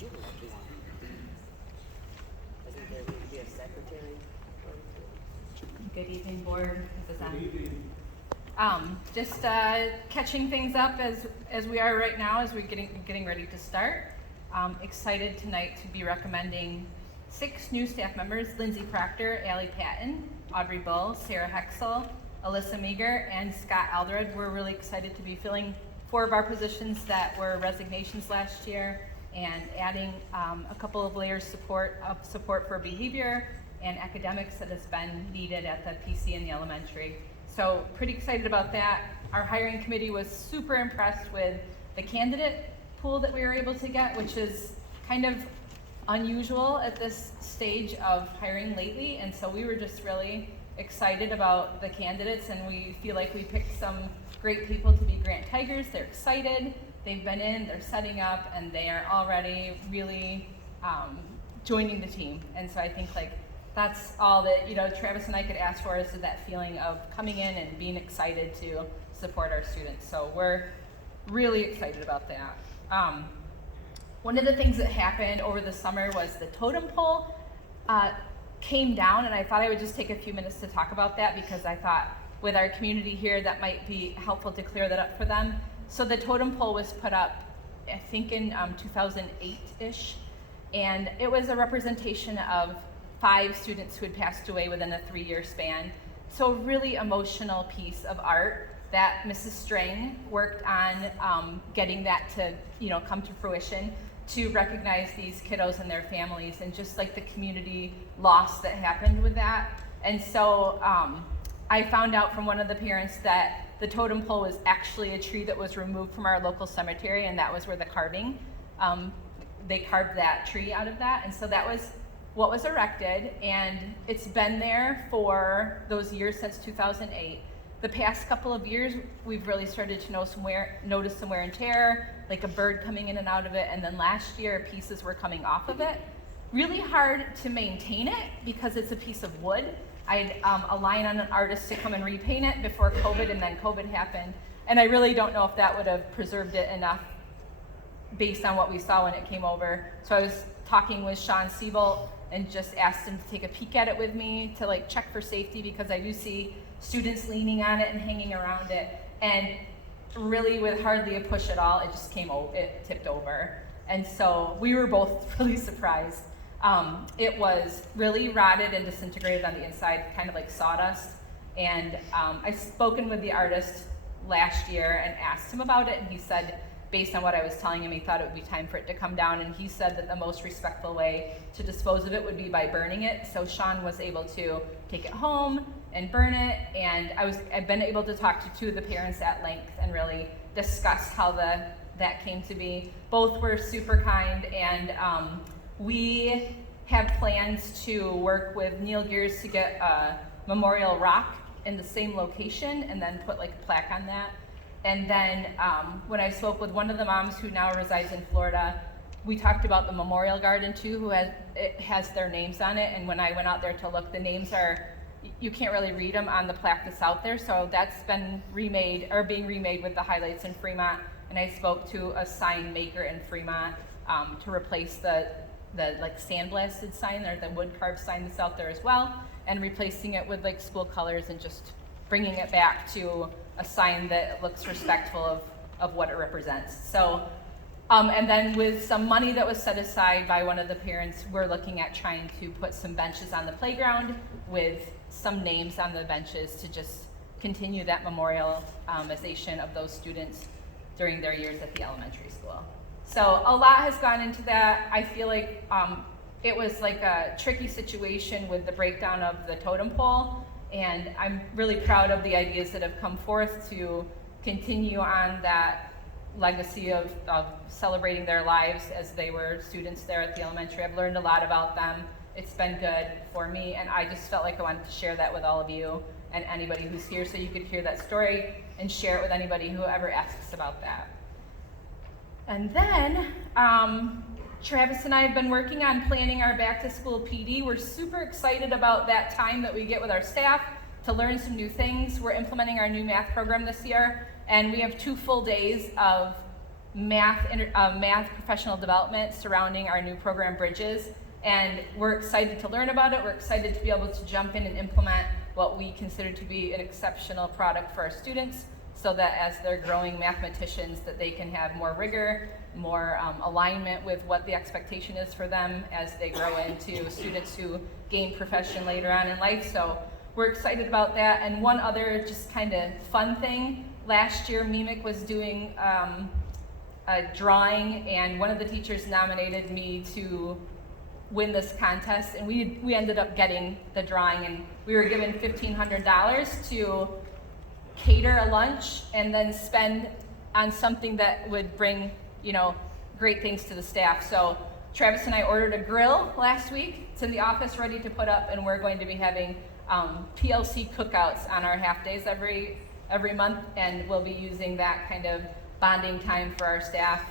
there need to be a secretary? Good evening, board. Is this on? Good evening. Just catching things up as we are right now, as we're getting ready to start. Excited tonight to be recommending 6 new staff members: Lindsay Proctor, Allie Patton, Audrey Bull, Sarah Hexel, Alyssa Meager, and Scott Alderud. We're really excited to be filling 4 of our positions that were resignations last year, and adding a couple of layers of support for behavior and academics that has been needed at the PC and the elementary. So pretty excited about that. Our hiring committee was super impressed with the candidate pool that we were able to get, which is kind of unusual at this stage of hiring lately. And so we were just really excited about the candidates, and we feel like we picked some great people to be Grant Tigers. They're excited, they've been in, they're setting up, and they are already really joining the team. And so I think that's all that Travis and I could ask for, is that feeling of coming in and being excited to support our students. So we're really excited about that. One of the things that happened over the summer was the totem pole came down, and I thought I would just take a few minutes to talk about that, because I thought with our community here that might be helpful to clear that up for them. So the totem pole was put up, I think in 2008-ish, and it was a representation of 5 students who had passed away within a 3-year span. So a really emotional piece of art that Mrs. Strang worked on getting that to come to fruition, to recognize these kiddos and their families, and just like the community loss that happened with that. And so I found out from one of the parents that the totem pole was actually a tree that was removed from our local cemetery, and that was where the carving, they carved that tree out of that. And so that was what was erected, and it's been there for those years since 2008. The past couple of years, we've really started to notice some wear and tear, like a bird coming in and out of it, and then last year pieces were coming off of it. Really hard to maintain it because it's a piece of wood. I had a line on an artist to come and repaint it before COVID, and then COVID happened, and I really don't know if that would have preserved it enough based on what we saw when it came over. So I was talking with Sean Siebold and just asked him to take a peek at it with me to check for safety, because I do see students leaning on it and hanging around it, and really with hardly a push at all, it just it tipped over. And so we were both really surprised. It was really rotted and disintegrated on the inside, kind of like sawdust. And I spoken with the artist last year and asked him about it, and he said, based on what I was telling him, he thought it would be time for it to come down, and he said that the most respectful way to dispose of it would be by burning it. So Sean was able to take it home and burn it, and I've been able to talk to 2 of the parents at length and really discuss how that came to be. Both were super kind, and we have plans to work with Neil Gears to get a memorial rock in the same location, and then put a plaque on that. And then when I spoke with one of the moms who now resides in Florida, we talked about the memorial garden too, who has their names on it. And when I went out there to look, the names you can't really read them on the plaque that's out there. So that's been being remade with the highlights in Fremont. And I spoke to a sign maker in Fremont to replace the sandblasted sign, or the wood carved sign that's out there as well, and replacing it with school colors, and just bringing it back to a sign that looks respectful of what it represents. So, and then with some money that was set aside by one of the parents, we're looking at trying to put some benches on the playground with some names on the benches to just continue that memorialization of those students during their years at the elementary school. So a lot has gone into that. I feel like it was a tricky situation with the breakdown of the totem pole. And I'm really proud of the ideas that have come forth to continue on that legacy of celebrating their lives as they were students there at the elementary. I've learned a lot about them. It's been good for me, and I just felt like I wanted to share that with all of you and anybody who's here, so you could hear that story and share it with anybody who ever asks about that. And then Travis and I have been working on planning our back to school PD. We're super excited about that time that we get with our staff to learn some new things. We're implementing our new math program this year, and we have 2 full days of math professional development surrounding our new program Bridges, and we're excited to learn about it. We're excited to be able to jump in and implement what we consider to be an exceptional product for our students, so that as they're growing mathematicians, that they can have more rigor, more alignment with what the expectation is for them as they grow into students who gain profession later on in life. So we're excited about that. And one other just kind of fun thing, last year MEMIC was doing a drawing, and one of the teachers nominated me to win this contest, and we ended up getting the drawing, and we were given $1,500 to cater a lunch and then spend on something that would bring, you know, great things to the staff. So Travis and I ordered a grill last week. It's in the office ready to put up, and we're going to be having PLC cookouts on our half days every month, and we'll be using that kind of bonding time for our staff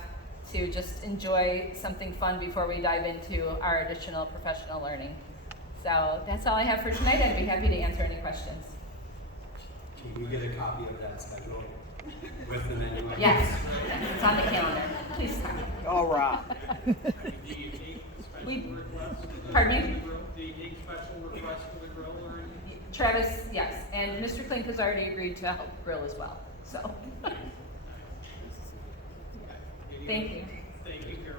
to just enjoy something fun before we dive into our additional professional learning. So that's all I have for tonight. I'd be happy to answer any questions. Can we get a copy of that schedule with the menu? Yes, it's on the calendar. Please. All right. Pardon me? Do you take special requests for the grill or anything? Travis, yes, and Mr. Klink has already agreed to help grill as well, so. Thank you. Thank you, Carol.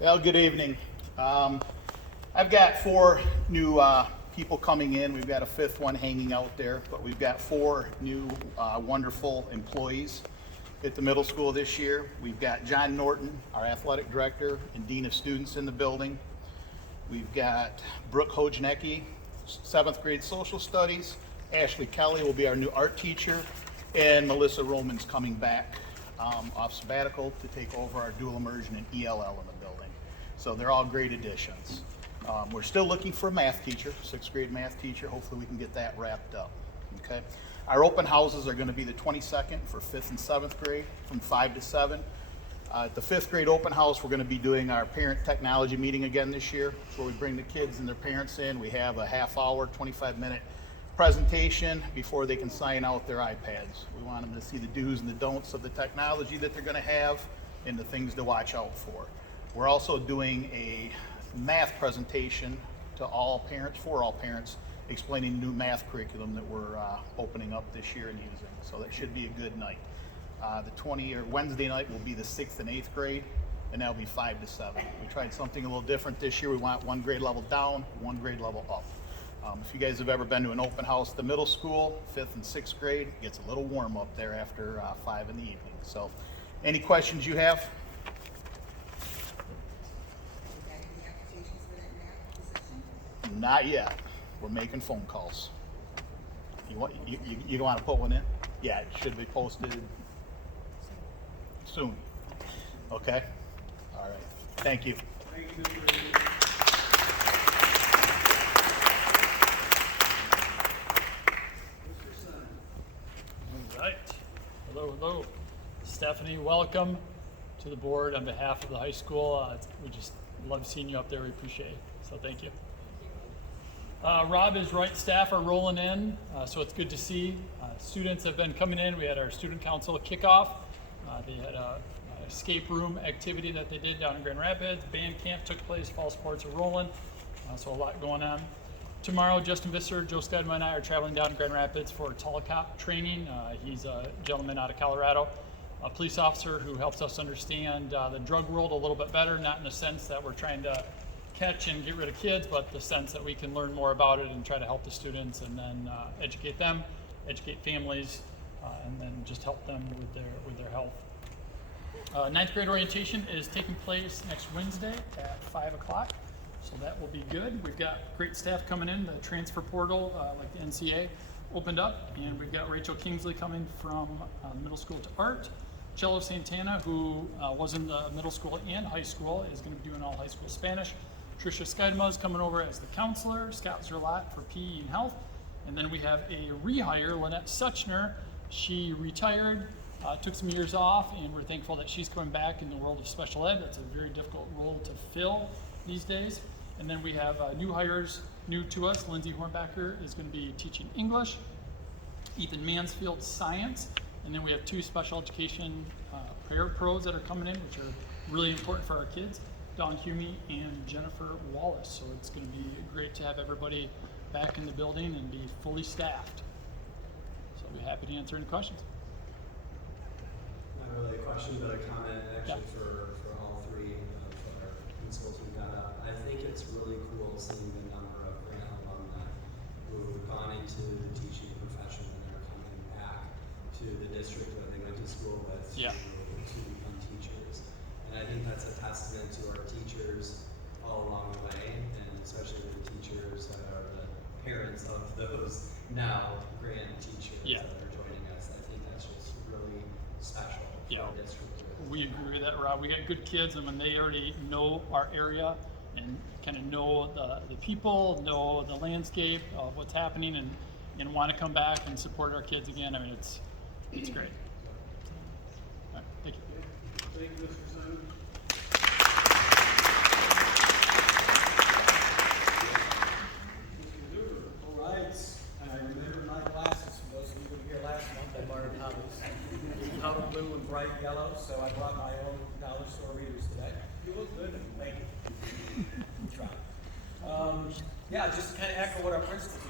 Well, good evening. I've got 4 new people coming in. We've got a 5th one hanging out there, but we've got 4 new wonderful employees at the middle school this year. We've got John Norton, our athletic director and dean of students, in the building. We've got Brooke Hojnecki, 7th grade social studies. Ashley Kelly will be our new art teacher, and Melissa Roman's coming back off sabbatical to take over our dual immersion and ELL in the building. So they're all great additions. We're still looking for a math teacher, 6th grade math teacher. Hopefully we can get that wrapped up. Okay. Our open houses are going to be the 22nd for 5th and 7th grade from 5 to 7. At the 5th grade open house, we're going to be doing our parent technology meeting again this year, where we bring the kids and their parents in. We have a half-hour, 25-minute presentation before they can sign out their iPads. We want them to see the do's and the don'ts of the technology that they're going to have and the things to watch out for. We're also doing a math presentation to all parents, for all parents, explaining new math curriculum that we're opening up this year and using. So that should be a good night. Wednesday night will be the 6th and 8th grade, and that'll be 5 to 7. We tried something a little different this year. We want 1 grade level down, 1 grade level up. If you guys have ever been to an open house at the middle school, 5th and 6th grade, it gets a little warm up there after 5 in the evening. So, any questions you have? Not yet. We're making phone calls. You want to put one in? Yeah, it should be posted soon. Okay? All right. Thank you. Thank you, Mr. Reed. Mr. Son. All right. Hello. Stephanie, welcome to the board on behalf of the high school. We just love seeing you up there. We appreciate it. So thank you. Rob is right. Staff are rolling in, so it's good to see. Students have been coming in. We had our student council kickoff. They had an escape room activity that they did down in Grand Rapids. Band camp took place. Fall sports are rolling, so a lot going on. Tomorrow, Justin Visser, Joe Skidman, and I are traveling down to Grand Rapids for tall cop training. He's a gentleman out of Colorado, a police officer who helps us understand the drug world a little bit better, not in the sense that we're trying to catch and get rid of kids, but the sense that we can learn more about it and try to help the students, and then educate them, educate families, and then just help them with their health. 9th grade orientation is taking place next Wednesday at 5 o'clock, so that will be good. We've got great staff coming in. The transfer portal, like the NCA, opened up, and we've got Rachel Kingsley coming from middle school to art. Cello Santana, who was in the middle school and high school, is going to be doing all high school Spanish. Tricia Skidma is coming over as the counselor. Scott Zerlot for PE and health. And then we have a rehire, Lynette Suchner. She retired, took some years off, and we're thankful that she's coming back in the world of special ed. That's a very difficult role to fill. these days. And then we have new hires, new to us. Lindsay Hornbacker is going to be teaching English. Ethan Mansfield, science. And then we have 2 special education prayer pros that are coming in, which are really important for our kids. Dawn Humey and Jennifer Wallace. So it's going to be great to have everybody back in the building and be fully staffed. So I'll be happy to answer any questions. Not really a question, but a comment actually for all 3 of our principals we've got up. I think it's really cool seeing the number of grant alumni who have gone into the teaching profession and are coming back to the district that they went to school with to become teachers. And I think that's a testament to our teachers all along the way, and especially the teachers that are the parents of those now grand teachers that are joining us. I think that's just really special for our district. We agree with that, Rob. We got good kids, and when they already know our area and kind of know the people, know the landscape of what's happening, and want to come back and support our kids again, I mean, it's great. All right, thank you. Thank you, Mr. Simon. All right, I remember my glasses. For those of you who were here last month, I borrowed Holly's. Powder blue and bright yellow, so I brought my own dollar store readers today. You look good. Thank you. Try. Yeah, just to kind of echo what our principal